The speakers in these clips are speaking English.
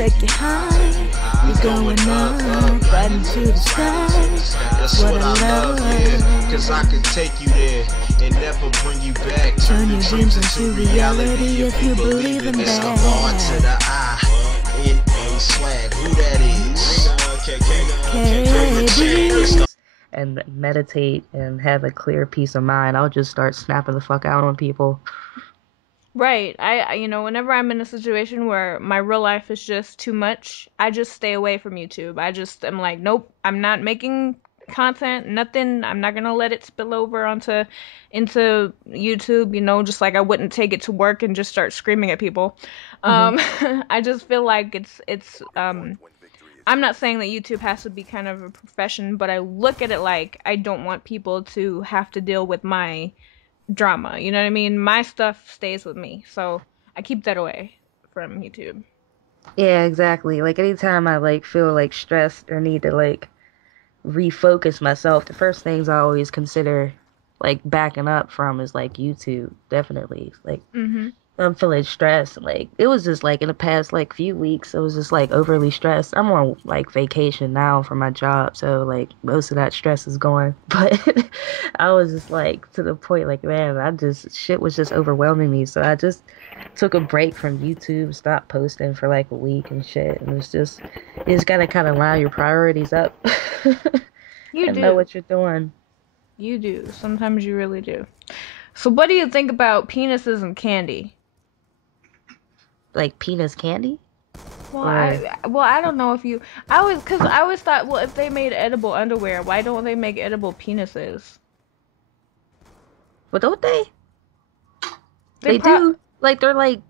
take you high. You're going up, right into the sky. That's what I love, yeah. Cause I can take you there and never bring you back. Turn your dreams into reality if you believe in It's that. the R to the I in a swag. Who that is? And meditate and have a clear peace of mind, I'll just start snapping the fuck out on people. Right. You know, whenever I'm in a situation where my real life is just too much, I just stay away from YouTube. I'm like, nope, I'm not making content, nothing. I'm not gonna let it spill over into YouTube, you know, just like I wouldn't take it to work and just start screaming at people. I just feel like it's I'm not saying that YouTube has to be kind of a profession, but I look at it like I don't want people to have to deal with my drama. You know what I mean? My stuff stays with me, so I keep that away from YouTube. Yeah, exactly. Like anytime I like feel like stressed or need to like refocus myself, the first things I always consider like backing up from is like YouTube. Definitely. Like I'm feeling stressed. Like it was just like in the past like few weeks, I was just like overly stressed. I'm on like vacation now for my job, so like most of that stress is gone. But I was just like to the point like, man, shit was just overwhelming me. So I just took a break from YouTube, stopped posting for like a week and shit. And you just gotta kind of line your priorities up. You do know what you're doing. You do. Sometimes you really do. So what do you think about penises and candy? Like penis candy? Well, I don't know if you. I always thought, well, if they made edible underwear, why don't they make edible penises? Well, don't they? They do. Like they're like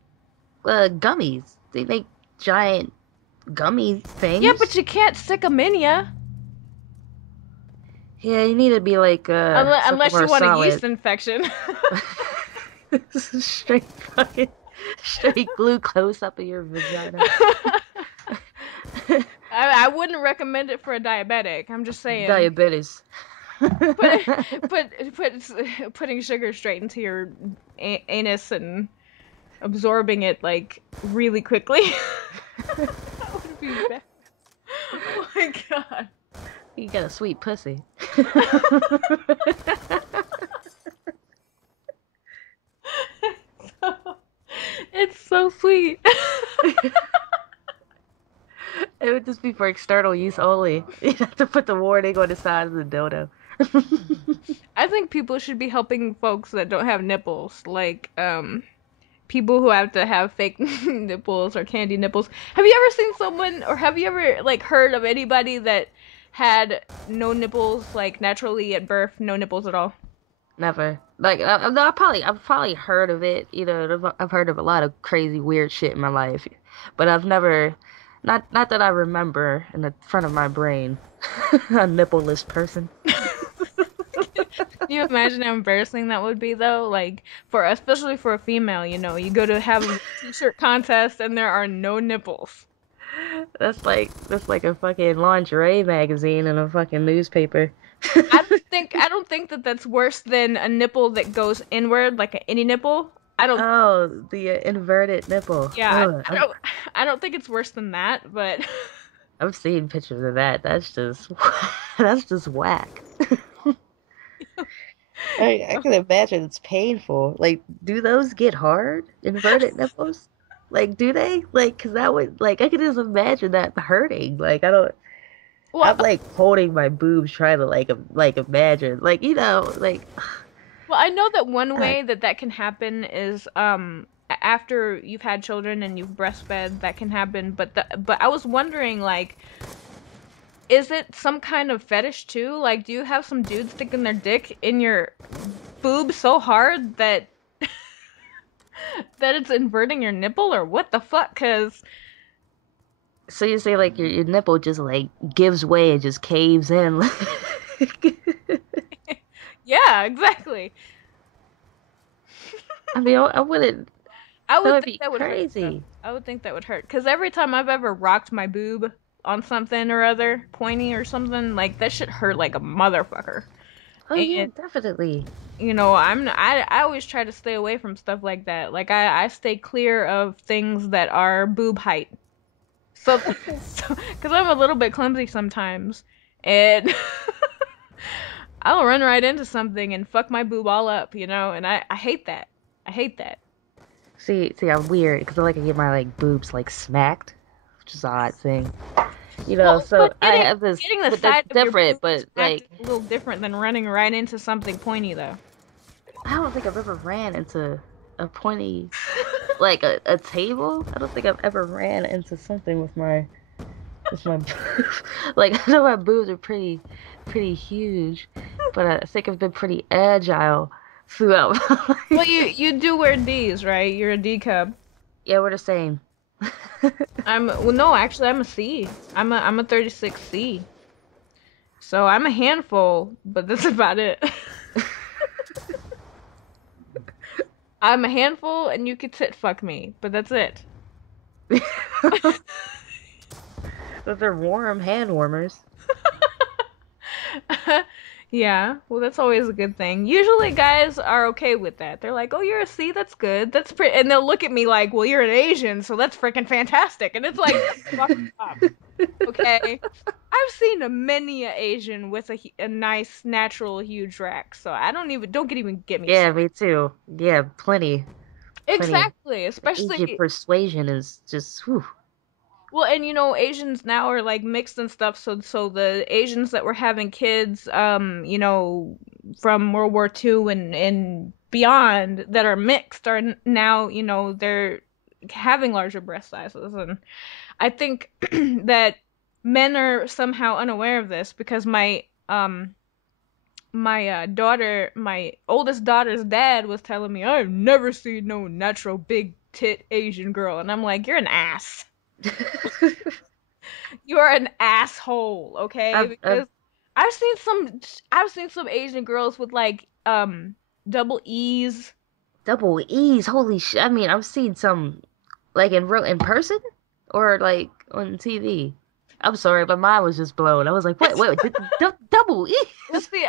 gummies. They make giant gummy things. Yeah, but you can't stick them in ya. Yeah, you need to be like unless you want solid. a yeast infection. Straight glucose up in your vagina. I wouldn't recommend it for a diabetic. I'm just saying. Diabetes. Putting sugar straight into your anus and absorbing it like really quickly. That would be bad. Oh my god. You got a sweet pussy. It's so sweet. It would just be for external use only. You'd have to put the warning on the side of the dildo. I think people should be helping folks that don't have nipples, like people who have to have fake nipples or candy nipples. Have you ever seen someone, or have you ever like heard of anybody that had no nipples, like naturally at birth, no nipples at all? Never. Like I've probably heard of it. You know, I've heard of a lot of crazy weird shit in my life, but I've never, not that I remember in the front of my brain, a nippleless person. Can you imagine how embarrassing that would be, though? Like, especially for a female, you know, you go to have a t-shirt contest and there are no nipples. That's like a fucking lingerie magazine and a fucking newspaper. I don't think that that's worse than a nipple that goes inward, like any nipple. Oh, the inverted nipple. Yeah, I don't think it's worse than that, but I've seen pictures of that. That's just whack. I can imagine it's painful. Like, do those get hard? Inverted nipples? Like, do they? Like, cause that would, like, I can just imagine that hurting. Like, I don't. Well, I'm like holding my boobs, trying to like imagine, like, you know, like. Well, I know that one way that can happen is after you've had children and you've breastfed, that can happen. But I was wondering, like, is it some kind of fetish too? Like, do you have some dude sticking their dick in your boob so hard that that it's inverting your nipple, or what the fuck? Cause so you say like your nipple just like gives way and just caves in. Yeah, exactly. I mean, I wouldn't. I would think that would crazy. Hurt. I would think that would hurt, because every time I've ever rocked my boob on something or other, pointy or something, like, that shit hurt like a motherfucker. Oh, yeah, definitely. You know, I always try to stay away from stuff like that. Like, I stay clear of things that are boob height. So, because I'm a little bit clumsy sometimes, and I'll run right into something and fuck my boob all up, you know, and I hate that. I hate that. See, I'm weird because I like to get my like boobs like smacked, which is an odd thing. You know, Well, so but I have this, getting the but side that's of your different. boob But smacked like, is a little different than running right into something pointy, though. I don't think I've ever ran into a pointy, like a table. I don't think I've ever ran into something with my boobs. Like I know my boobs are pretty huge, but I think I've been pretty agile throughout my Well, life. you do wear D's, right? You're a D cub. Yeah, we're the same. No, actually, I'm a C. I'm a 36C. So I'm a handful, but that's about it. I'm a handful, and you could tit fuck me, but that's it. Those are warm hand warmers. Yeah, well, that's always a good thing. Usually, guys are okay with that. They're like, "Oh, you're a C, that's good. That's pretty," and they'll look at me like, "Well, you're an Asian, so that's freaking fantastic." And it's like, fuck off. Okay, I've seen many a Asian with a nice natural huge rack, so I don't even get me Yeah, started. me too. Yeah, plenty. Exactly, Asian especially persuasion is just whew. well, and you know, Asians now are like mixed and stuff. So the Asians that were having kids, you know, from World War II and beyond that are mixed are now, you know, they're having larger breast sizes, and I think that men are somehow unaware of this because my oldest daughter's dad was telling me I've never seen no natural big tit Asian girl, and I'm like, you're an ass. You are an asshole, okay? I've Because I've seen some I've seen some Asian girls with like double E's. double E's. Holy shit! I mean, I've seen some like in person or like on TV. I'm sorry, but mine was just blown. I was like, wait, double Let's E's? see,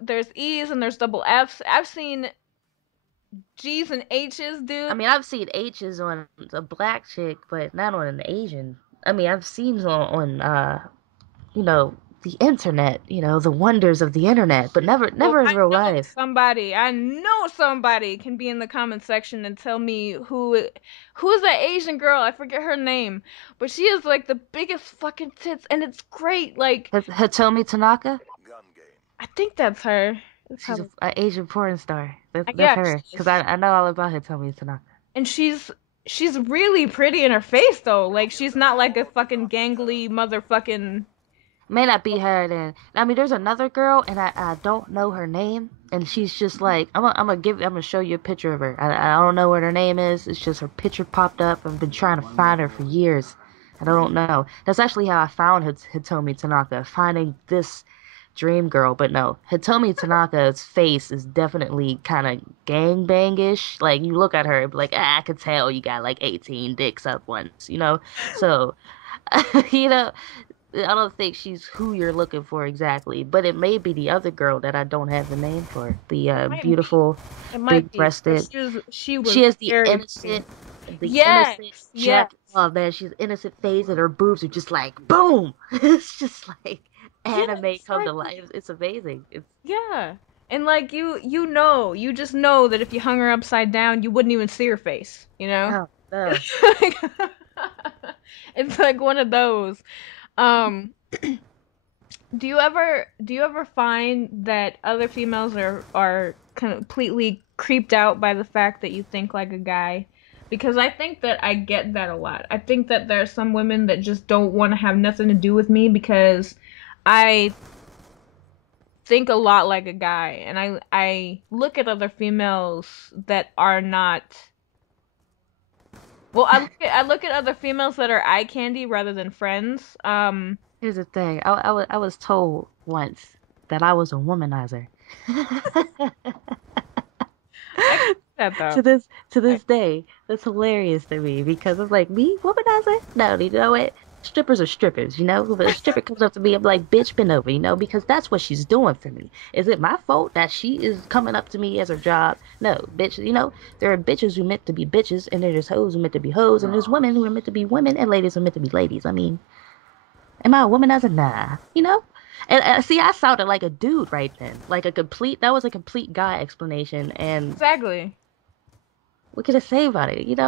there's E's and there's double F's. I've seen G's and H's, I dude. mean, I've seen H's on a black chick, but not on an Asian. I mean, I've seen on you know, the internet, you know, the wonders of the internet, but Well, never in real life. I know somebody can be in the comment section and tell me who's that Asian girl? I forget her name, but she is like the biggest fucking tits, and it's great. Like, Hitomi Tanaka, I think that's her. That's she's probably a Asian porn star. That's yeah, her, she because is. I know all about Hitomi Tanaka. And she's really pretty in her face though. Like, she's not like a fucking gangly motherfucking. May not be her then. I mean, there's another girl, and I don't know her name, and she's just like I'm gonna show you a picture of her. I don't know what her name is. It's just her picture popped up. I've been trying to find her for years. I don't know. That's actually how I found Hitomi Tanaka, finding this dream girl. But no, Hitomi Tanaka's face is definitely kind of gangbangish. Like you look at her, and be like, I could tell you got like 18 dicks up once, you know. So you know. I don't think she's who you're looking for exactly, but it may be the other girl that I don't have the name for. The Might be. beautiful, It might be. But big-breasted. she was She has the very innocent, pretty. the Yes, innocent yes, Jap. Oh man, she's innocent face, and her boobs are just like boom. It's just like yeah, anime come to exactly. life. It's amazing. It's Yeah. And like you just know that if you hung her upside down, you wouldn't even see her face, you know? oh no. It's like one of those. Um, do you ever find that other females are completely creeped out by the fact that you think like a guy? Because I think that I get that a lot. I think that there are some women that just don't want to have nothing to do with me because I think a lot like a guy, and I look at other females that are not. Well, I look at other females that are eye candy rather than friends. Here's the thing. I was told once that I was a womanizer. I get that though. To this day, that's hilarious to me because it's like me womanizer. No, you know what? strippers are strippers, you know? If a stripper comes up to me, I'm like, bitch, bend over, you know? Because that's what she's doing for me. Is it my fault that she is coming up to me as her job? No, bitch, you know? There are bitches who are meant to be bitches, and there's hoes who are meant to be hoes, and there's women who are meant to be women, and ladies who are meant to be ladies. I mean, am I a womanizer? Nah, you know? And see, I sounded like a dude right then. Like that was a complete guy explanation, and Exactly. what could I say about it? You know,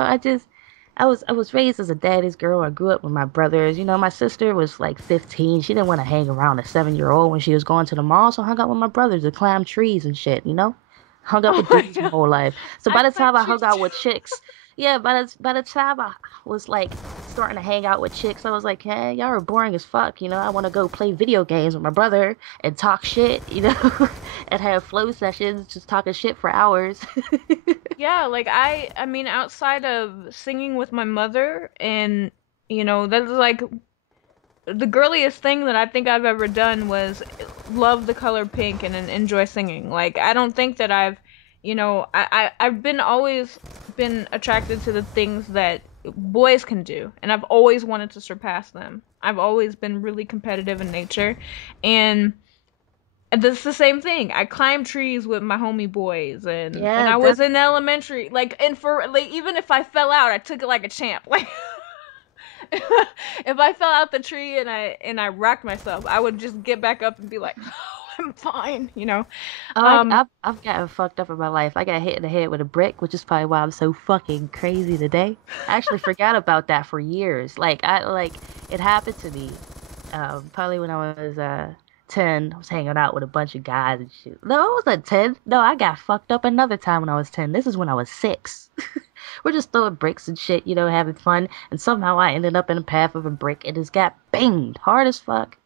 I was raised as a daddy's girl. I grew up with my brothers. You know, my sister was like 15. She didn't want to hang around a 7-year-old when she was going to the mall, so I hung out with my brothers to climb trees and shit, you know? Hung out Oh with my dudes my god. whole life. So I by the time climbed I hung trees out too. with chicks, yeah, by the time I was like starting to hang out with chicks, I was like, hey, y'all are boring as fuck, you know? I want to go play video games with my brother and talk shit, you know? And have flow sessions, just talking shit for hours. Yeah, like I mean outside of singing with my mother and that's like the girliest thing that I think I've ever done was love the color pink and enjoy singing. Like I don't think that I've been always been attracted to the things that boys can do, and I've always wanted to surpass them. I've always been really competitive in nature, and that's the same thing. I climbed trees with my homie boys, and when Yeah, I was in elementary, like, and for like, even if I fell out, I took it like a champ. Like, if I fell out the tree and I rocked myself, I would just get back up and be like, "Oh, I'm fine," you know. Oh, Um, I've gotten fucked up in my life. I got hit in the head with a brick, which is probably why I'm so fucking crazy today. I actually forgot about that for years. It happened to me. Probably when I was 10. I was hanging out with a bunch of guys and shit. No, I wasn't 10. No, I got fucked up another time when I was 10. This is when I was 6. We're just throwing bricks and shit, you know, having fun, and somehow I ended up in the path of a brick and just got banged hard as fuck.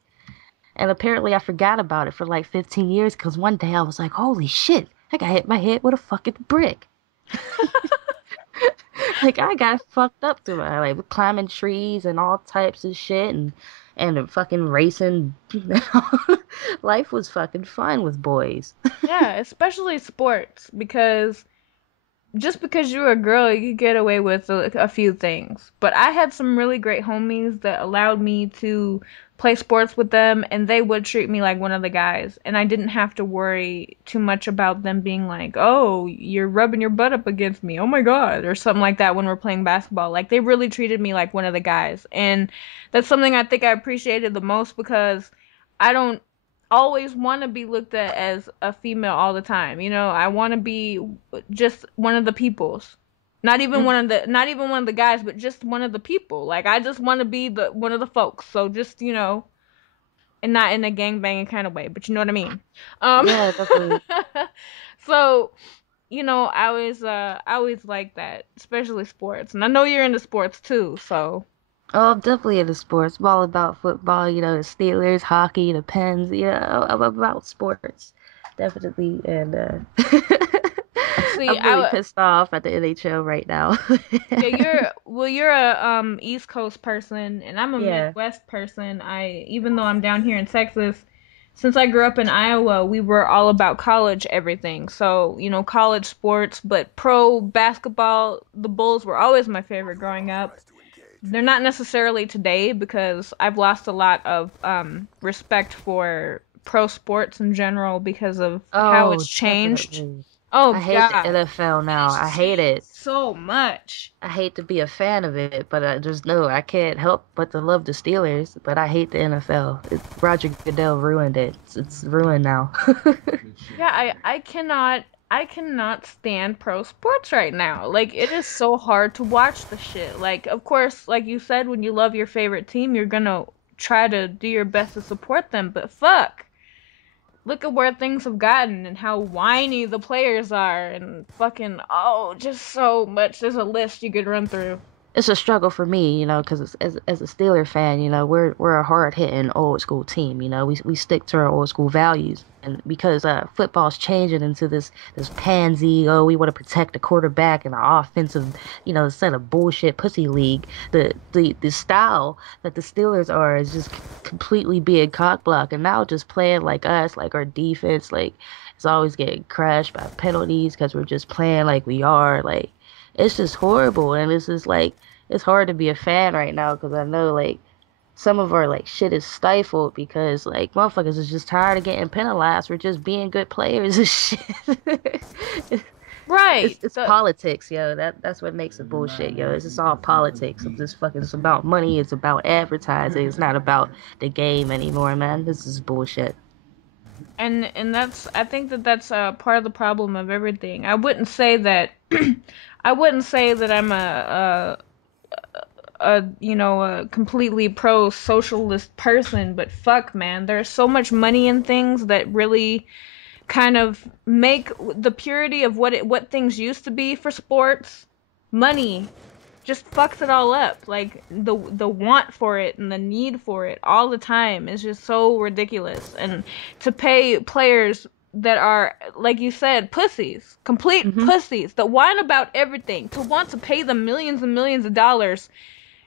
And apparently I forgot about it for like 15 years because one day I was like, holy shit, I got hit my head with a fucking brick. Like I got fucked up through it, like climbing trees and all types of shit and fucking racing. Life was fucking fun with boys. yeah, especially sports, because just because you're a girl, you get away with a few things. But I had some really great homies that allowed me to play sports with them, and they would treat me like one of the guys, and I didn't have to worry too much about them being like, "Oh, you're rubbing your butt up against me. Oh my God," or something like that when we're playing basketball. Like they really treated me like one of the guys, and that's something I think I appreciated the most because I don't always want to be looked at as a female all the time. I want to be just one of the peoples. Not even one of the guys, but just one of the people. Like I just want to be the one of the folks. So just, and not in a gangbanging kind of way, but you know what I mean. Um Yeah, definitely. so, I always like that, especially sports. And I know you're into sports too, so Oh, I'm definitely into sports. I'm all about football, you know, the Steelers, hockey, the Pens, you know, I'm about sports. Definitely. And see, I'm really pissed off at the NHL right now. yeah, you're a East Coast person and I'm a Yeah. Midwest person. Even though I'm down here in Texas, since I grew up in Iowa, we were all about college everything. So, college sports, but pro basketball, the Bulls were always my favorite growing up. They're not necessarily today because I've lost a lot of respect for pro sports in general because of how Oh, it's changed. definitely. Oh I hate the God, NFL it now. has I hate changed it. so much. I hate to be a fan of it, but I just know I can't help but to love the Steelers. But I hate the NFL. Roger Goodell ruined it. It's ruined now. Yeah, I cannot stand pro sports right now. Like it is so hard to watch the shit. Like of course, like you said, when you love your favorite team, you're gonna try to do your best to support them, but fuck. Look at where things have gotten and how whiny the players are and fucking just so much. There's a list you could run through. It's a struggle for me, you know, because as a Steeler fan, you know, we're a hard hitting old school team. You know, we stick to our old school values, and because football's changing into this pansy, we want to protect the quarterback and the offensive, you know, instead of bullshit pussy league. The style that the Steelers are is just completely being cock blocked, and now just playing like us, like our defense, like it's always getting crushed by penalties because we're just playing like we are, like. It's just horrible, and it's just like it's hard to be a fan right now because I know like some of our like shit is stifled because like motherfuckers is just tired of getting penalized for just being good players and shit. Right. It's politics, yo. That's what makes it bullshit, yo. It's just all politics. It's about money. It's about advertising. It's not about the game anymore, man. This is bullshit. And I think that's part of the problem of everything. I wouldn't say that I wouldn't say that I'm a completely pro-socialist person, but fuck, man, there's so much money in things that really kind of make the purity of what things used to be for sports. Money just fucks it all up. Like the want for it and the need for it all the time is just so ridiculous. And to pay players that are, like you said, pussies, complete pussies that whine about everything, to want to pay them millions and millions of dollars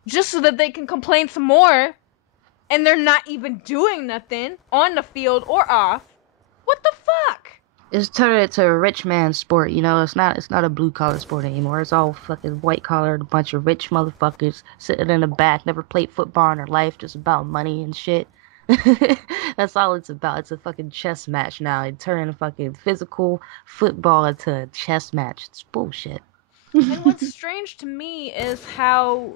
just so that they can complain some more, and they're not even doing nothing on the field or off. What the fuck? It's turned into a rich man sport, you know. It's not a blue collar sport anymore. It's all fucking white collar, a bunch of rich motherfuckers sitting in the back, never played football in their life, just about money and shit. That's all it's about. It's a fucking chess match now. It turned fucking physical football into a chess match. It's bullshit. And what's strange to me is how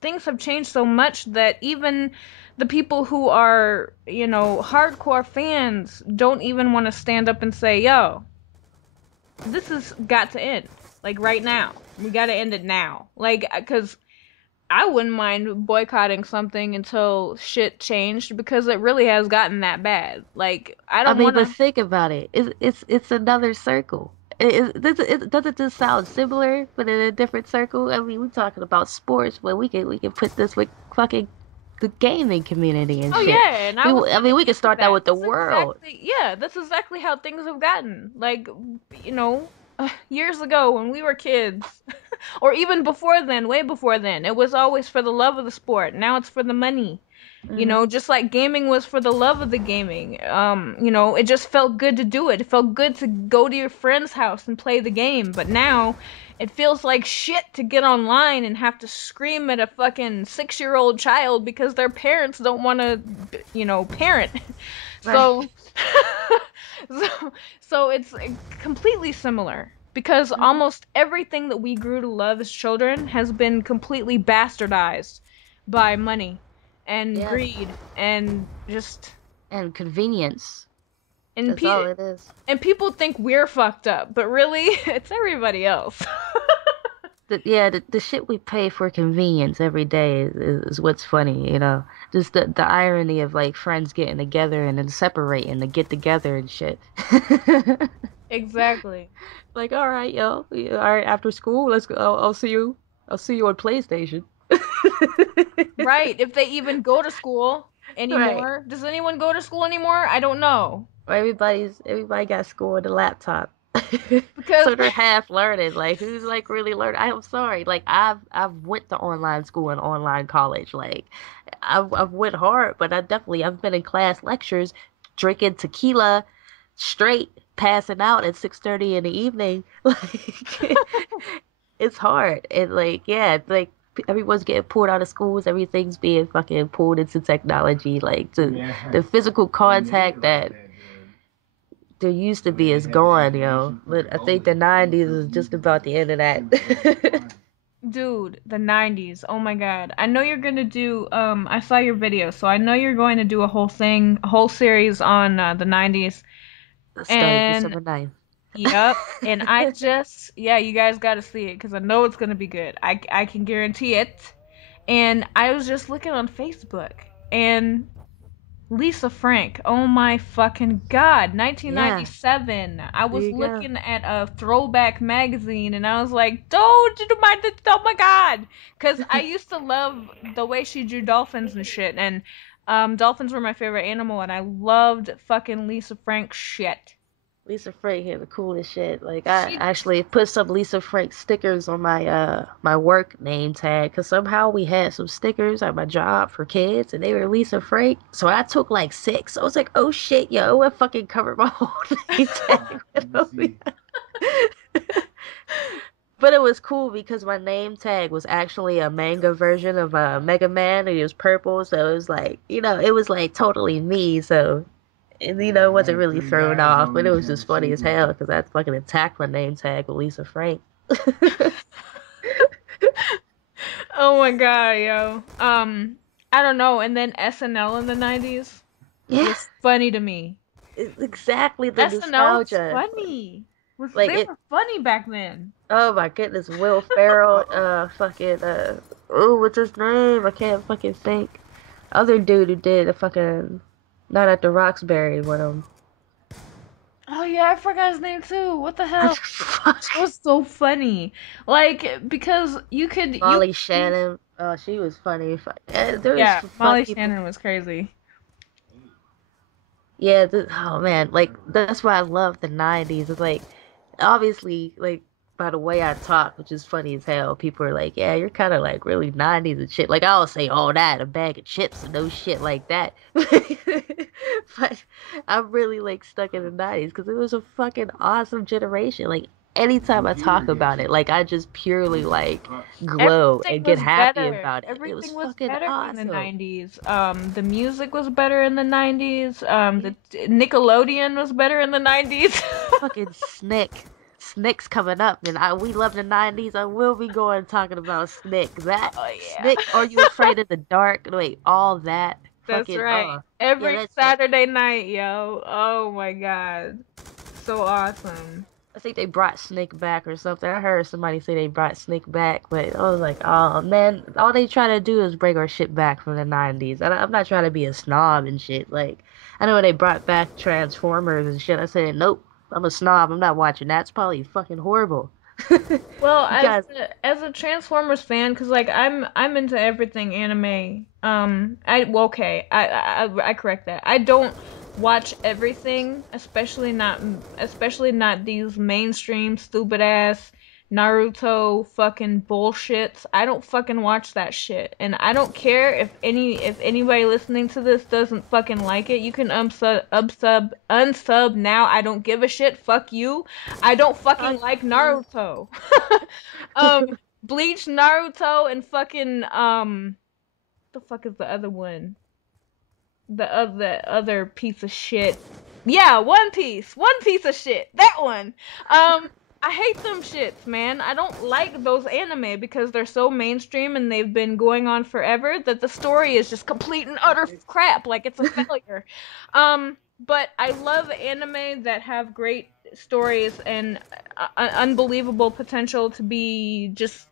things have changed so much that even the people who are, hardcore fans don't even want to stand up and say, yo, this has got to end. Like, right now. We got to end it now. Like, because I wouldn't mind boycotting something until shit changed, because it really has gotten that bad. Like, I don't want to... but think about it. It's another circle. Doesn't this sound similar, but in a different circle? I mean, we're talking about sports, but we can put this with fucking the gaming community and shit. Oh yeah, and we can start that with the world. That's exactly how things have gotten. Like, years ago when we were kids, or even before then, way before then, it was always for the love of the sport. Now it's for the money. Just like gaming was for the love of the gaming. It just felt good to do it. It felt good to go to your friend's house and play the game. But now, it feels like shit to get online and have to scream at a fucking 6-year-old child because their parents don't want to, parent. So, so it's completely similar. Because almost everything that we grew to love as children has been completely bastardized by money. And greed, and just... And convenience. And that's all it is. And people think we're fucked up, but really, it's everybody else. The shit we pay for convenience every day is what's funny, Just the irony of, like, friends getting together and then separating to get together and shit. Exactly. Like, all right, yo. All right, after school, let's go. I'll see you. I'll see you on PlayStation. Right, if they even go to school anymore. Right. Does anyone go to school anymore? I don't know. Everybody got school on the laptop. Because so they're half learning. Like, who's like really learning? I'm sorry. Like, I've went to online school and online college. Like, I've went hard, but I've been in class lectures, drinking tequila, straight, passing out at 6:30 in the evening. Like, it's hard. And like, everyone's getting pulled out of schools. Everything's being fucking pulled into technology. Like, the physical contact that there used to be is gone, yo. But I think the 90s is just about the end of that. Dude, the 90s. Oh my god. I know you're gonna do, I saw your video, so I know you're going to do a whole series on the 90s. Starting December 9th. Yep, and you guys gotta see it, because I know it's gonna be good. I can guarantee it. And I was just looking on Facebook, and Lisa Frank, oh my fucking god, 1997. Yeah. I was looking at a throwback magazine, and I was like, don't you mind this? Oh my god, because I used to love the way she drew dolphins and shit, and dolphins were my favorite animal, and I loved fucking Lisa Frank shit. Lisa Frank had the coolest shit. Like, I actually put some Lisa Frank stickers on my my work name tag, because somehow we had some stickers at my job for kids, and they were Lisa Frank. So I took like 6. I was like, oh shit, yo, I fucking covered my whole name tag with them. But it was cool because my name tag was actually a manga version of Mega Man, and it was purple, so it was like, it was like totally me, so it wasn't really thrown off, but it was just funny as hell because I fucking attacked my name tag with Lisa Frank. Oh my god, yo. I don't know. And then SNL in the 90s Yeah, was funny to me. it's exactly the SNL was nostalgia. funny. Like They were funny back then. Oh my goodness, Will Ferrell, oh, what's his name? I can't fucking think. Other dude who did a fucking Not at the Roxbury with him. Oh yeah, I forgot his name too. What the hell? It was so funny. Like, because Molly Shannon. Oh, she was funny. There was yeah, fun Molly people. Shannon was crazy. Yeah, oh man, like that's why I love the 90s. It's like obviously like by the way I talk, which is funny as hell, people are like, yeah, you're kind of like really 90s and shit. Like I'll say all that, a bag of chips and no shit like that. But I'm really like stuck in the 90s because it was a fucking awesome generation. Like anytime I talk about it, like I just purely like glow Everything and get was happy better. about it. It was Everything was fucking better in the awesome. 90s. The music was better in the 90s. The Nickelodeon was better in the 90s. Fucking Snick's coming up, and we love the 90s. I will be going talking about Snick. That Oh yeah. Snick, Are You Afraid of the Dark? Wait, all that. That's Fucking right. yeah, Every that's it. Saturday night, yo. Oh my god. So awesome. I think they brought Snick back or something. I heard somebody say they brought Snick back, but I was like, oh man, all they try to do is bring our shit back from the 90s. I'm not trying to be a snob and shit. Like, I know when they brought back Transformers and shit, I said, nope, I'm a snob. I'm not watching that. It's probably fucking horrible. Well, Guys, as a Transformers fan, cause like I'm into everything anime. I correct that. I don't watch everything, especially not these mainstream stupid ass Naruto fucking bullshits. I don't fucking watch that shit, and I don't care if anybody listening to this doesn't fucking like it. You can unsub now. I don't give a shit. Fuck you. I don't fucking like Naruto. Bleach, Naruto, and fucking the fuck is the other one? The other piece of shit. Yeah, One Piece. One piece of shit. That one. I hate them shits, man. I don't like those anime because they're so mainstream and they've been going on forever that the story is just complete and utter crap. Like it's a failure. But I love anime that have great stories and unbelievable potential to be just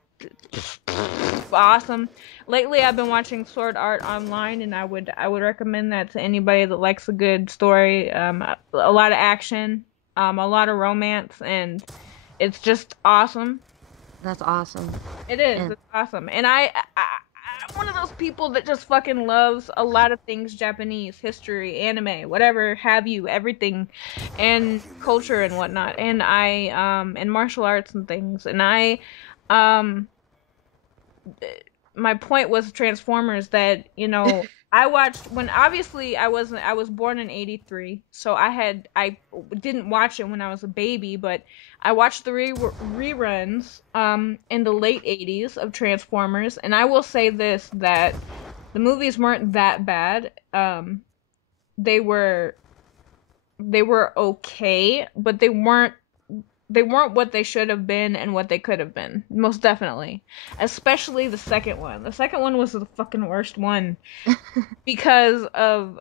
awesome. Lately, I've been watching Sword Art Online, and I would recommend that to anybody that likes a good story, a lot of action, a lot of romance, and it's just awesome. that's awesome. It is. And It's awesome. And I'm one of those people that just fucking loves a lot of things Japanese, history, anime, whatever have you, everything, and culture and whatnot. And and martial arts and things. And my point was Transformers that, I watched when obviously I was born in 83, so I didn't watch it when I was a baby, but I watched the reruns in the late 80s of Transformers, and I will say this, that the movies weren't that bad. They were okay, but they weren't what they should have been and what they could have been. Most definitely. Especially the second one. The second one was the fucking worst one because of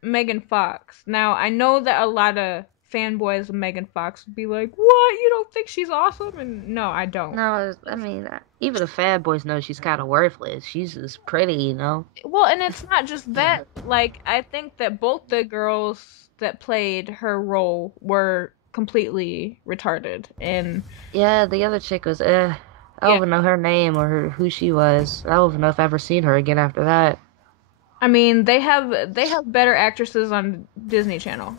Megan Fox. Now, I know that a lot of fanboys of Megan Fox would be like, what? You don't think she's awesome? And no, I don't. no, I mean, even the fanboys know she's kind of worthless. She's just pretty, Well, and it's not just that. Like, I think that both the girls that played her role were completely retarded, and Yeah, the other chick was, I don't even know her name or who she was. I don't even know if I've ever seen her again after that. I mean, they have better actresses on Disney Channel.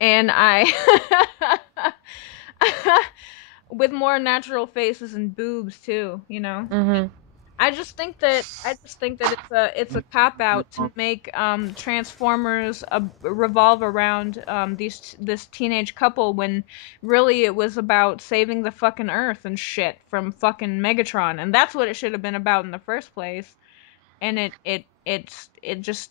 And with more natural faces and boobs too, Mm-hmm. I just think that it's a cop out to make Transformers revolve around this teenage couple when really it was about saving the fucking Earth and shit from fucking Megatron, and that's what it should have been about in the first place. And it just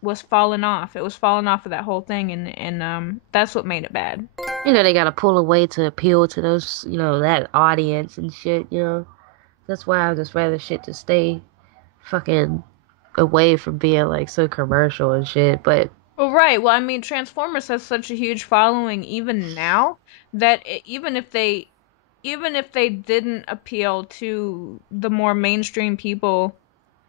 was falling off. It was falling off of that whole thing, and that's what made it bad. You know, they gotta pull away to appeal to those, you know, that audience and shit, you know. That's why I just rather shit to stay fucking away from being like so commercial and shit. But Well, right. Well, I mean, Transformers has such a huge following even now that even if they didn't appeal to the more mainstream people,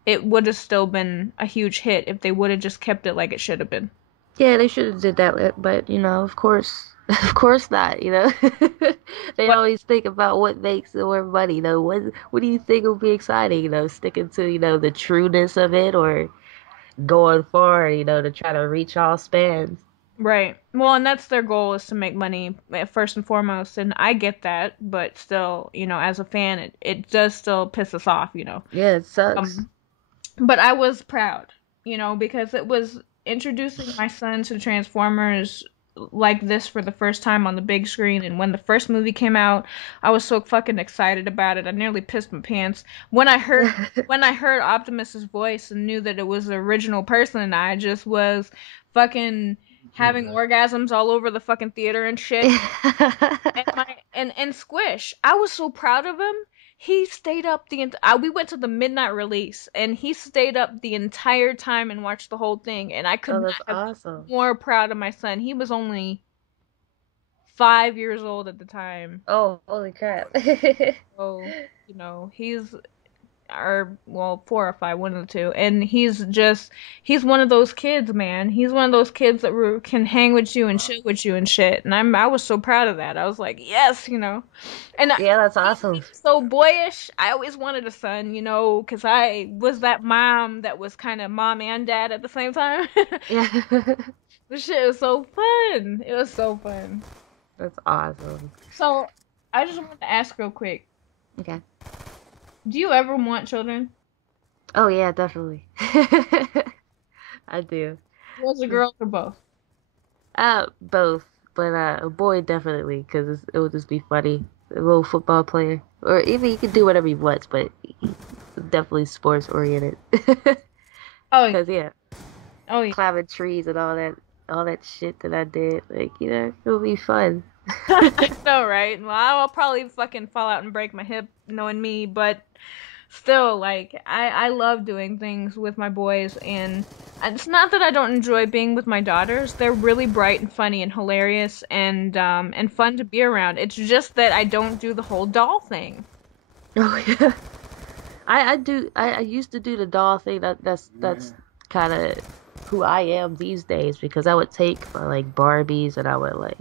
it would have still been a huge hit if they would have just kept it like it should have been. yeah, they should have did that. But you know, of course, of course not. You know, they But always think about what makes more money. You know, what do you think will be exciting? You know, sticking to the trueness of it or going forward. You know, to try to reach all spans. right. Well, and that's their goal is to make money first and foremost, and I get that, but still, as a fan, it does still piss us off. Yeah, it sucks. But I was proud, because it was introducing my son to Transformers like this for the first time on the big screen. And when the first movie came out, I was so fucking excited about it. I nearly pissed my pants when I heard Optimus's voice and knew that it was the original person. I just was fucking having orgasms all over the fucking theater and shit. and Squish, I was so proud of him. He stayed up we went to the midnight release, and he stayed up the entire time and watched the whole thing. And I could Oh, not that's have awesome. been more proud of my son. He was only 5 years old at the time. Oh, holy crap. So, he's 4 or 5, one of the two. And he's one of those kids, man. He's one of those kids that can hang with you and shit with you and shit. And I was so proud of that. I was like, yes, And Yeah, that's awesome. so boyish. I always wanted a son, because I was that mom that was kind of mom and dad at the same time. Yeah. This shit was so fun. It was so fun. That's awesome. So, I just wanted to ask real quick. Okay. Do you ever want children? Oh, yeah, definitely. I do. Was it girls or both? Both. But a boy definitely, because it would just be funny. A little football player. Or even he can do whatever he wants, but he's definitely sports oriented. Oh, Because, yeah, oh yeah. climbing trees and all that shit that I did. Like, it'll be fun. I know, right? Well, I'll probably fucking fall out and break my hip knowing me, but still, like, I love doing things with my boys, and it's not that I don't enjoy being with my daughters. They're really bright and funny and hilarious and fun to be around. It's just that I don't do the whole doll thing. Oh, yeah. I used to do the doll thing. That's kind of who I am these days, because I would take my, like, Barbies and I would, like,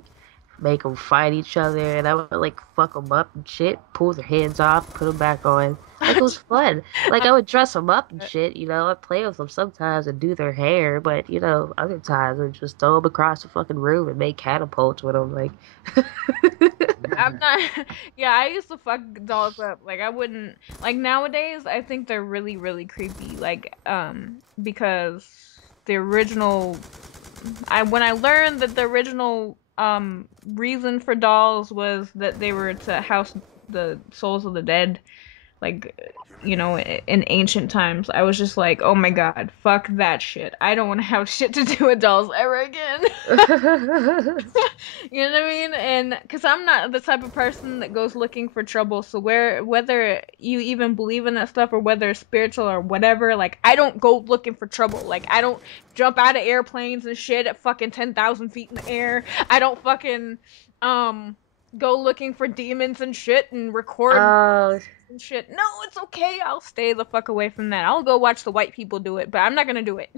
make them fight each other, and I would, like, fuck them up and shit, pull their heads off, put them back on. Like, it was fun. Like, I would dress them up and shit, I'd play with them sometimes and do their hair, but, other times I'd just throw them across the fucking room and make catapults with them, like... I'm not. Yeah, I used to fuck dolls up. Like, I wouldn't. Like, nowadays, I think they're really, really creepy. Like, because the original. When I learned that the original reason for dolls was that they were to house the souls of the dead, like, in ancient times, I was just like, oh my god, fuck that shit. I don't want to have shit to do with dolls ever again. You know what I mean? And because I'm not the type of person that goes looking for trouble, so whether you even believe in that stuff or whether it's spiritual or whatever, like, I don't go looking for trouble. Like, I don't jump out of airplanes and shit at fucking 10,000 feet in the air. I don't fucking go looking for demons and shit and record and shit. No, it's okay. I'll stay the fuck away from that. I'll go watch the white people do it, but I'm not gonna do it.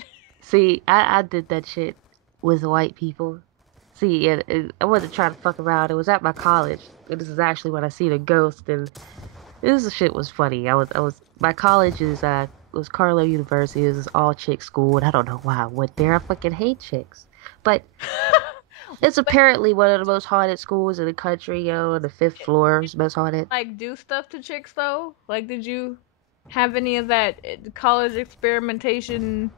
See, I did that shit with white people. See, I wasn't trying to fuck around. It was at my college. And this is actually when I seen a ghost, and this shit was funny. My college was Carlo University. It was this all-chick school, and I don't know why I went there. I fucking hate chicks. But it's apparently one of the most haunted schools in the country, on the 5th floor is most haunted. Like, do stuff to chicks, though? Like, did you... have any of that college experimentation?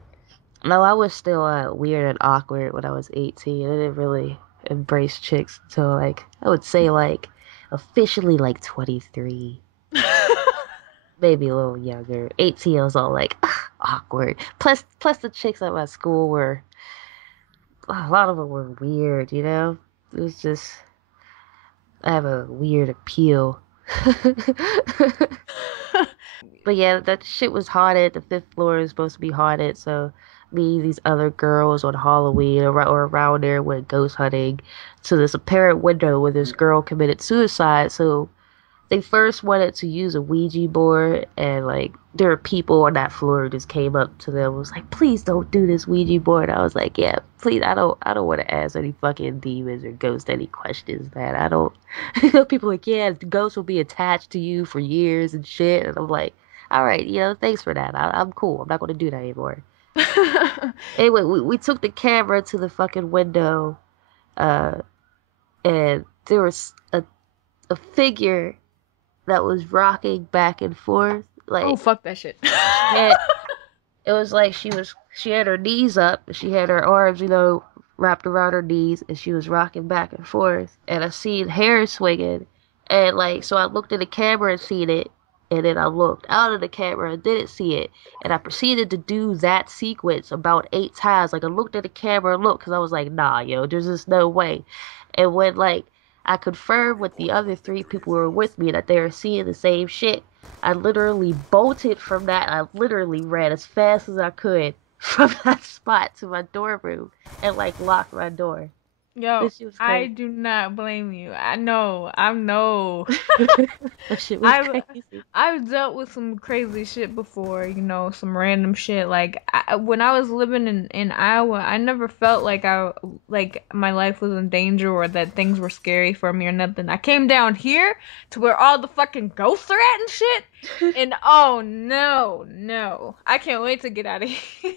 No, I was still weird and awkward when I was 18. I didn't really embrace chicks until like I would say like officially like 23, maybe a little younger. 18, I was all like awkward. Plus the chicks at my school were a lot of them were weird. You know, it was just I have a weird appeal. But yeah, that shit was haunted. The fifth floor is supposed to be haunted, so me and these other girls on Halloween or around there went ghost hunting to this apparent window where this girl committed suicide. So they first wanted to use a Ouija board, and like there were people on that floor who just came up to them and was like, please don't do this Ouija board. I was like, yeah, please, I don't want to ask any fucking demons or ghosts any questions, man. I don't. People are like, yeah, the ghost will be attached to you for years and shit, and I'm like, all right, thanks for that. I'm cool. I'm not gonna do that anymore. Anyway, we took the camera to the fucking window, uh, and there was a figure that was rocking back and forth. Like, Oh, fuck that shit. it was like she had her knees up, she had her arms, wrapped around her knees, and she was rocking back and forth. And I seen hair swinging, and like, so I looked at the camera and seen it, and then I looked out of the camera and didn't see it, and I proceeded to do that sequence about 8 times. Like, I looked at the camera and looked, because I was like, nah, there's just no way. And when like I confirmed with the other 3 people who were with me that they were seeing the same shit, I literally bolted from that. I literally ran as fast as I could from that spot to my dorm room and like locked my door. Yo, This shit was I crazy. do not blame you. I know. That shit was crazy. I've dealt with some crazy shit before, some random shit. Like when I was living in Iowa, I never felt like my life was in danger or that things were scary for me or nothing. I came down here to where all the fucking ghosts are at and shit, and oh no, I can't wait to get out of here.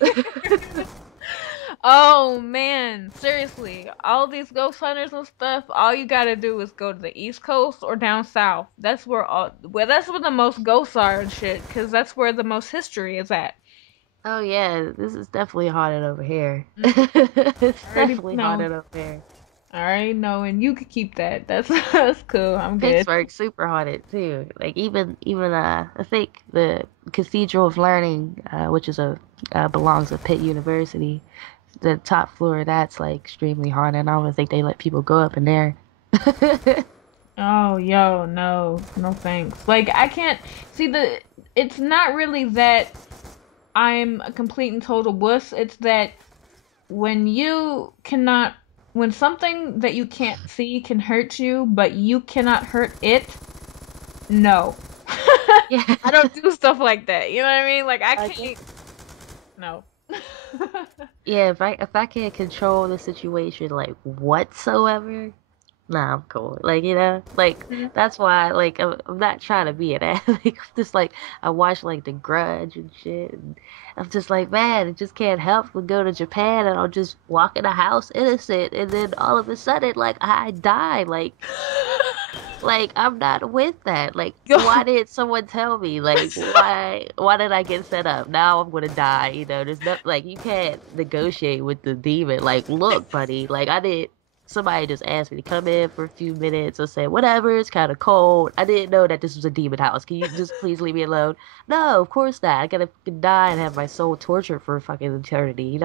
Oh man, seriously, all these ghost hunters and stuff, all you gotta do is go to the East Coast or down south. That's where the most ghosts are and shit, cause that's where the most history is at. Oh yeah, this is definitely haunted over here. It's Already definitely know. haunted over here. I already know, and you could keep that. That's cool. I'm good. Pittsburgh's super haunted too. Like even I think the Cathedral of Learning, which is belongs to Pitt University, the top floor of that's like extremely haunted. I don't think they let people go up in there. Oh, yo, no thanks. Like I can't see it's not really that I'm a complete and total wuss. It's that when something that you can't see can hurt you, but you cannot hurt it, no. Yeah. I don't do stuff like that. You know what I mean? Like I Okay. can't. No. Yeah, if I can't control the situation like whatsoever, nah, I'm cool. Like, that's why, like, I'm not trying to be an addict. I'm just like, I watch, like, The Grudge and shit, and I'm just like, man, I just can't help but go to Japan, and I'll just walk in a house innocent, and then all of a sudden, like, I die. Like, I'm not with that. Like, why did someone tell me? Like, why did I get set up? Now I'm gonna die, there's no, like, you can't negotiate with the demon. Like, look, buddy, like, somebody just asked me to come in for a few minutes or say, whatever, it's kind of cold. I didn't know that this was a demon house. Can you just please leave me alone? No, of course not. I gotta die and have my soul tortured for fucking eternity,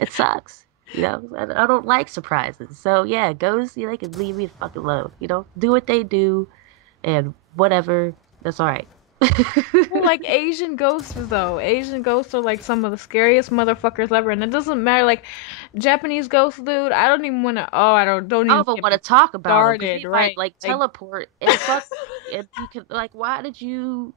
It sucks. I don't like surprises. So, yeah, ghosts, they can leave me the fucking alone. Do what they do and whatever. That's alright. Well, like Asian ghosts though. Asian ghosts are like some of the scariest motherfuckers ever, and it doesn't matter. Like Japanese ghosts, dude. I don't even want to. Oh, I don't I even don't even want to talk about them because started. they Right? might teleport and fuck. And you can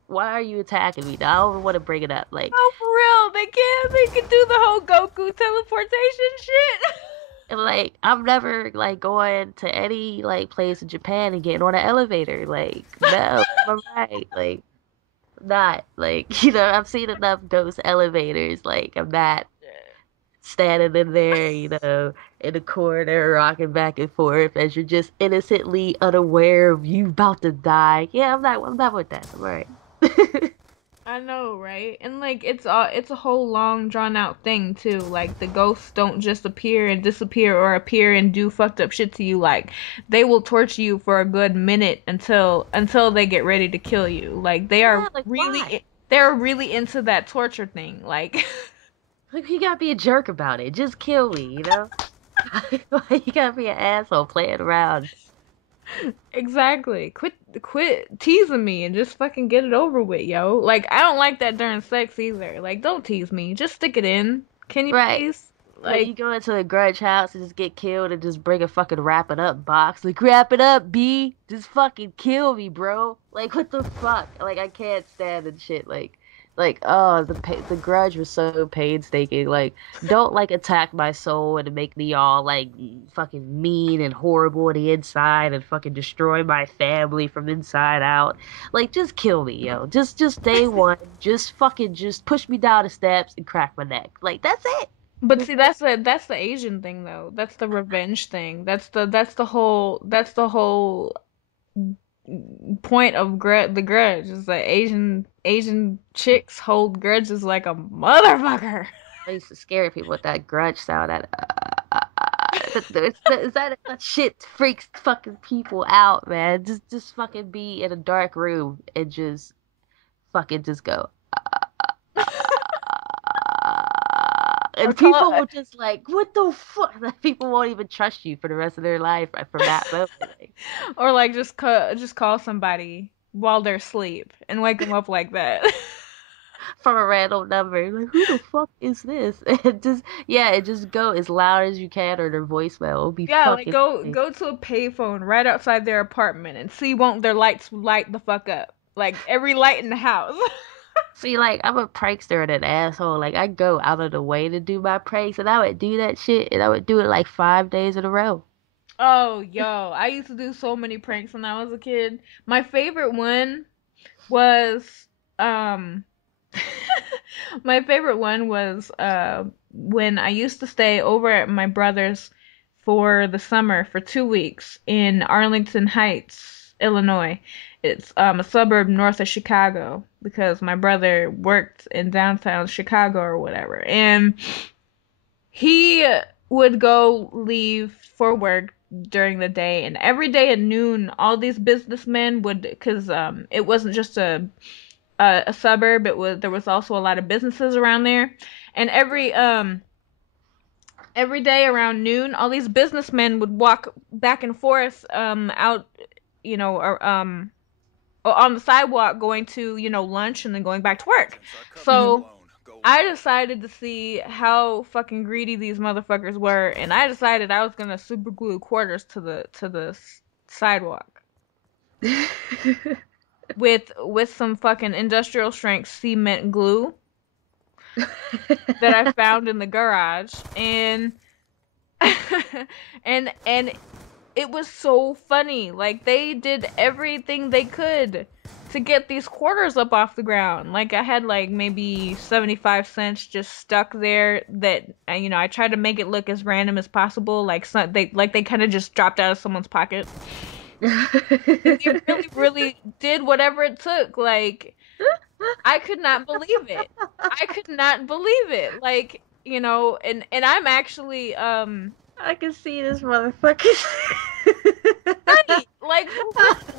why are you attacking me? I don't want to bring it up. Like, Oh, for real, they can. They can do the whole Goku teleportation shit. and like I'm never like going to any like place in Japan and getting on an elevator. Like, no, I'm alright. Like, not like I've seen enough ghost elevators. Like, I'm not standing in there, in the corner, rocking back and forth as you're just innocently unaware of you about to die. Yeah, I'm not with that. I'm alright. I know, right? And like it's a whole long drawn out thing too. Like the ghosts don't just appear and disappear or appear and do fucked up shit to you. Like they will torture you for a good minute until they get ready to kill you. Like Yeah, like why? they're really into that torture thing. Like Like you gotta be a jerk about it. Just kill me, you know? Why you gotta be an asshole playing around? exactly. Quit teasing me and just fucking get it over with, yo. Like I don't like that during sex either. Like don't tease me. Just stick it in. Can you Right. please? Like you Like go into a grudge house and just get killed and just bring a fucking wrap it up box. Like wrap it up, B. Just fucking kill me, bro. Like what the fuck? Like I can't stand and shit. Like oh the grudge was so painstaking. Like don't like attack my soul and make me all like fucking mean and horrible on the inside and fucking destroy my family from inside out. Like just kill me, yo. Just day one. Just push me down the steps and crack my neck. Like that's it. but see that's the Asian thing though. That's the revenge thing. That's the whole point of the grudge is that Asian chicks hold grudges like a motherfucker. I used to scare people with that grudge sound. That shit freaks fucking people out, man. Just fucking be in a dark room and just fucking just go. Or And call people will just like, what the fuck? Like, people won't even trust you for the rest of their life from that moment. Like, or like just call somebody while they're asleep and wake them up like that. from a random number. Like, who the fuck is this? And just go as loud as you can or their voicemail will be Yeah, like fucking funny. go to a payphone right outside their apartment and see won't their lights light the fuck up. Like every light in the house. See, like, I'm a prankster and an asshole. Like, I go out of the way to do my pranks, and I would do that shit, and I would do it like 5 days in a row. Oh, yo, I used to do so many pranks when I was a kid. My favorite one was um my favorite one was when I used to stay over at my brother's for the summer for 2 weeks in Arlington Heights, Illinois. It's a suburb north of Chicago because my brother worked in downtown Chicago or whatever. And he would go leave for work during the day, and every day at noon all these businessmen would, because it wasn't just a suburb, there was also a lot of businesses around there, and every day around noon all these businessmen would walk back and forth out, or on the sidewalk going to, lunch and then going back to work. So I decided to see how fucking greedy these motherfuckers were, and I decided I was gonna super glue quarters to the sidewalk with some fucking industrial strength cement glue that I found in the garage, and and it was so funny. Like they did everything they could to get these quarters up off the ground. Like I had like maybe 75 cents just stuck there that I tried to make it look as random as possible. Like they kind of just dropped out of someone's pocket. They really, really did whatever it took. Like I could not believe it. I could not believe it. Like, and I'm actually I can see this motherfucker. right.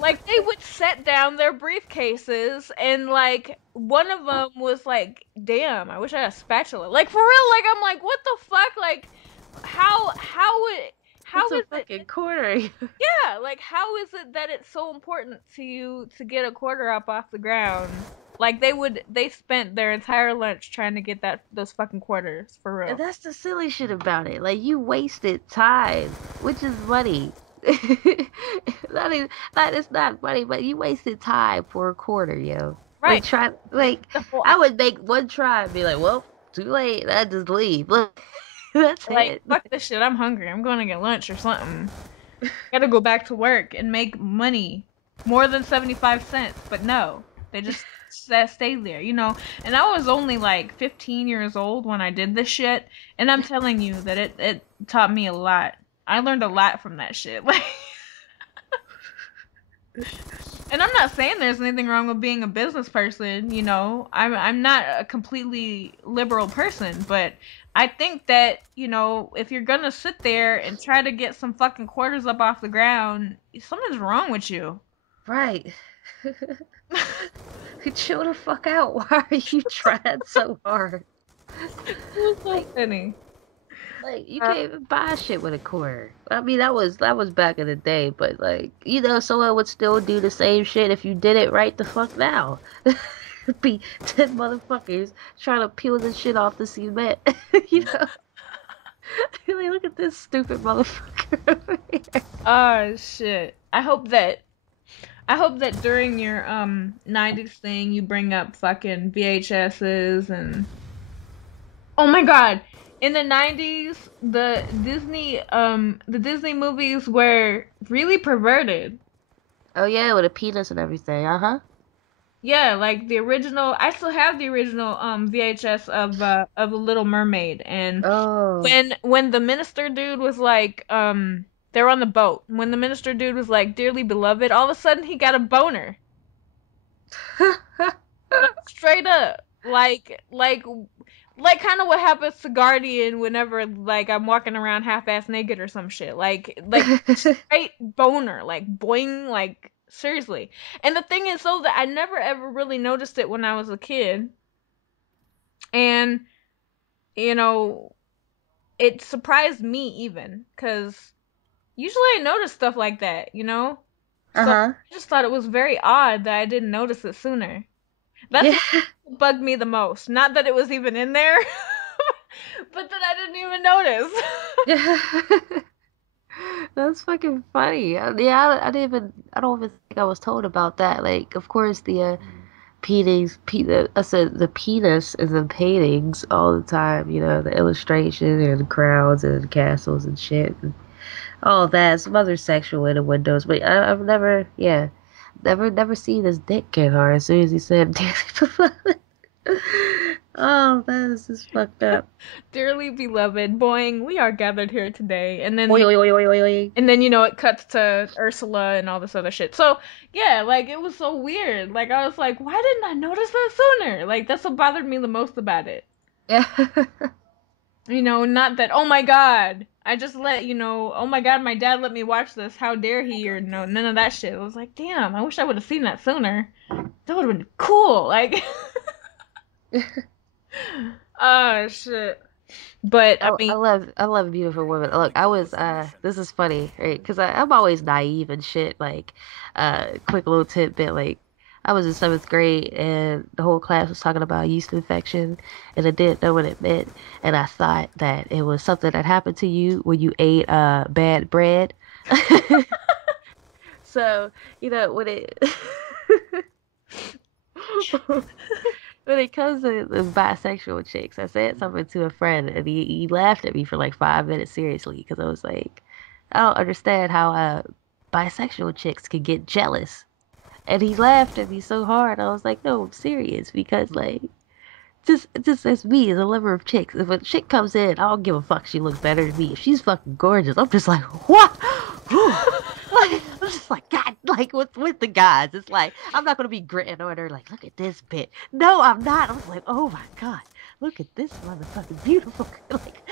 Like they would set down their briefcases, and like one of them was like, "Damn, I wish I had a spatula." Like for real, like I'm like, "What the fuck?" Like how It's a is fucking it? quarter. Yeah, like how is it that it's so important to you to get a quarter up off the ground? Like they spent their entire lunch trying to get those fucking quarters for real. And that's the silly shit about it. Like you wasted time, which is money. It's not money, but you wasted time for a quarter, yo. Right. I would make one try and be like, well, too late. I just leave. Look, that's Like, it. fuck this shit, I'm hungry. I'm going to get lunch or something. Gotta go back to work and make money. More than 75 cents. But no. They just stay there, And I was only like 15 years old when I did this shit. And I'm telling you that it taught me a lot. I learned a lot from that shit. Like, And I'm not saying there's anything wrong with being a business person, you know. I'm not a completely liberal person, but I think that, you know, if you're gonna sit there and try to get some fucking quarters up off the ground, something's wrong with you. Right. Chill the fuck out. Why are you trying so hard? It was so funny. Like, you can't even buy shit with a quarter. I mean, that was back in the day, but like, you know, someone would still do the same shit if you did it right the fuck now. Be 10 motherfuckers trying to peel this shit off the cement. You know? Like, look at this stupid motherfucker over here. Oh shit. I hope that during your 90s thing you bring up fucking VHSs and oh my god. In the 90s, the Disney movies were really perverted. Oh yeah, with a penis and everything. Uh-huh. Yeah, like the original. I still have the original VHS of The Little Mermaid, and Oh. when the minister dude was like they're on the boat. When the minister dude was like, "Dearly beloved," all of a sudden he got a boner. Straight up, like kind of what happens to Guardian whenever like I'm walking around half-ass naked or some shit. Like straight boner, like boing, like seriously. And the thing is, though, that I never ever really noticed it when I was a kid, and you know, it surprised me even because usually I notice stuff like that, you know. So I just thought it was very odd that I didn't notice it sooner. That's what bugged me the most. Not that it was even in there, but that I didn't even notice. That's fucking funny. Yeah, I don't even think I was told about that. Like, of course, the I said the penis is in paintings all the time. You know, the illustration and crowds and castles and shit, and all that. Some other sexual in the windows, but I've never, never seen his dick get hard as soon as he said dearly beloved. Oh, that is just fucked up. Dearly beloved, boing, we are gathered here today. And then Oi, oi, oi, oi, oi. And then, you know, it cuts to Ursula and all this other shit. So, yeah, like, it was so weird. Like, I was like, why didn't I notice that sooner? Like, that's what bothered me the most about it. Yeah. You know, not that, oh my god, I just let, you know, oh my god, my dad let me watch this, how dare he, or no, none of that shit. I was like, damn, I wish I would have seen that sooner. That would have been cool, like. Oh, shit. But, I mean. I love beautiful women. Look, I was, this is funny, right? Because I'm always naive and shit. Like, quick little tidbit, like, I was in 7th grade and the whole class was talking about yeast infection and I didn't know what it meant. And I thought that it was something that happened to you when you ate bad bread. So, you know, when it when it comes to the bisexual chicks, I said something to a friend and he laughed at me for like 5 minutes seriously because I was like, I don't understand how bisexual chicks can get jealous. And he laughed at me so hard. I was like, no, I'm serious. Because, like, just as me, as a lover of chicks, if a chick comes in, I don't give a fuck she looks better than me. If she's fucking gorgeous, I'm just like, what? Like, I'm just like, God, like, with the guys, it's like, I'm not going to be gritting on her, like, look at this bitch. No, I'm not. I was like, oh my God, look at this motherfucking beautiful. Like,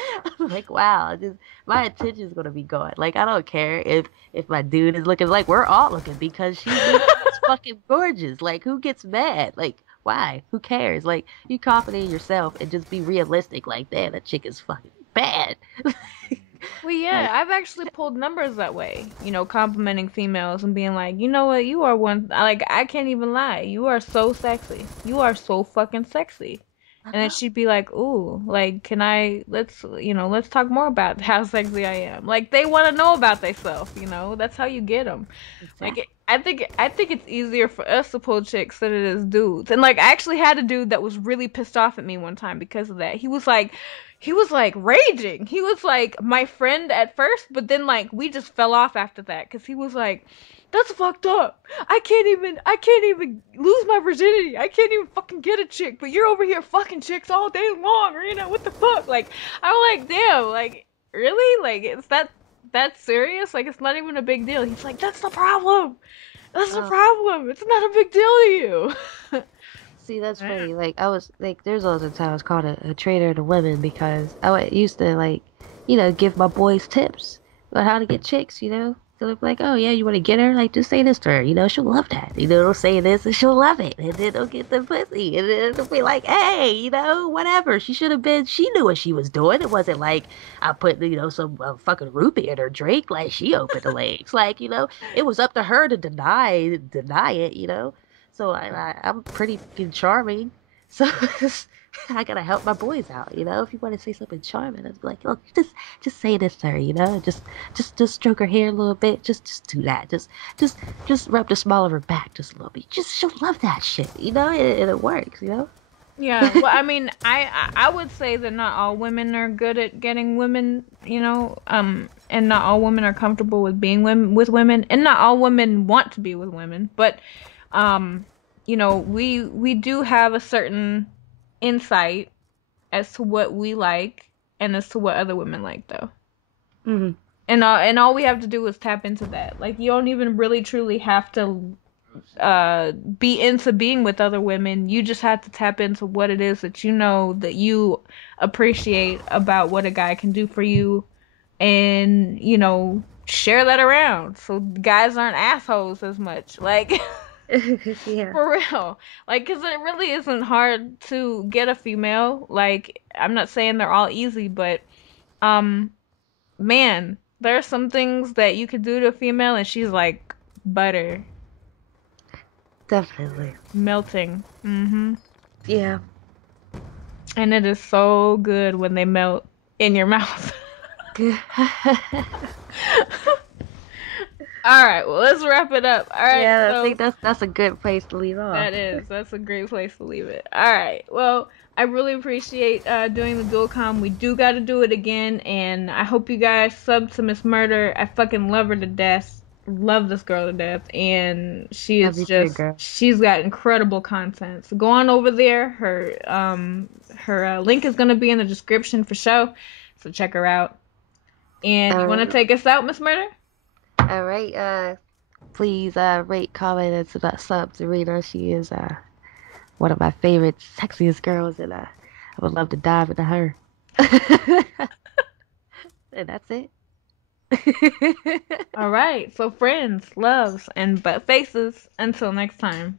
I'm like, wow, my attention's going to be gone. Like, I don't care if my dude is looking, like, we're all looking because she's fucking gorgeous. Like, who gets mad? Like, why? Who cares? Like, you confident in yourself and just be realistic. Like, damn, that chick is fucking bad. Well, yeah, I've actually pulled numbers that way. You know, complimenting females and being like, you know what, you are one. Like, I can't even lie. You are so sexy. You are so fucking sexy. And then she'd be like, ooh, like, let's talk more about how sexy I am. Like, they want to know about themselves, you know? That's how you get them. Exactly. Like, I think it's easier for us to pull chicks than it is dudes. And, like, I actually had a dude that was really pissed off at me one time because of that. He was, like, raging. He was, like, my friend at first, but then, like, we just fell off after that. Because he was, like, that's fucked up. I can't even lose my virginity. I can't even fucking get a chick. But you're over here fucking chicks all day long, or, you know, what the fuck? Like, I'm like, damn, like, really? Like, is that serious? Like, it's not even a big deal. He's like, that's the problem. That's the problem. It's not a big deal to you. See, that's Yeah. funny. Like, I was, like, there's also times I was called a traitor to women because used to, like, give my boys tips about how to get chicks, So they're like, oh, yeah, you want to get her? Like, just say this to her, she'll love that. They'll say this and she'll love it. And then they'll get the pussy. And then it'll be like, hey, whatever. She knew what she was doing. It wasn't like I put, some fucking root beer in her drink. Like, she opened the legs. Like, it was up to her to deny it. So I'm pretty fucking charming. So I gotta help my boys out, If you want to say something charming, I'd be like, look, just say this to her, Just stroke her hair a little bit. Just do that. Just rub the small of her back just a little bit. She'll love that shit, And it works, Yeah, well, I mean, I would say that not all women are good at getting women, and not all women are comfortable with being with women, and not all women want to be with women, but, we do have a certain insight as to what we like and as to what other women like, though. Mm-hmm. And all we have to do is tap into that. Like, you don't even really truly have to be into being with other women. You just have to tap into what it is that that you appreciate about what a guy can do for you, and share that around so guys aren't assholes as much. Like, Yeah. for real. Like, because it really isn't hard to get a female. Like, I'm not saying they're all easy, but man, there are some things that you could do to a female and she's like butter. Definitely. Melting. Mm-hmm. Yeah. And it is so good when they melt in your mouth. All right, well, let's wrap it up. All right. Yeah, so I think that's a good place to leave off. That is. That's a great place to leave it. All right. Well, I really appreciate doing the dual comm. We do got to do it again, and I hope you guys sub to Miss Murder. I fucking love her to death. Love this girl to death, and she is she's got incredible content. So go on over there. Her link is gonna be in the description for show, so check her out. And you want to take us out, Miss Murder? All right. Please rate, comment, and sub to Rena. She is one of my favorite, sexiest girls, and I would love to dive into her. And that's it. All right. So friends, loves, and butt faces. Until next time.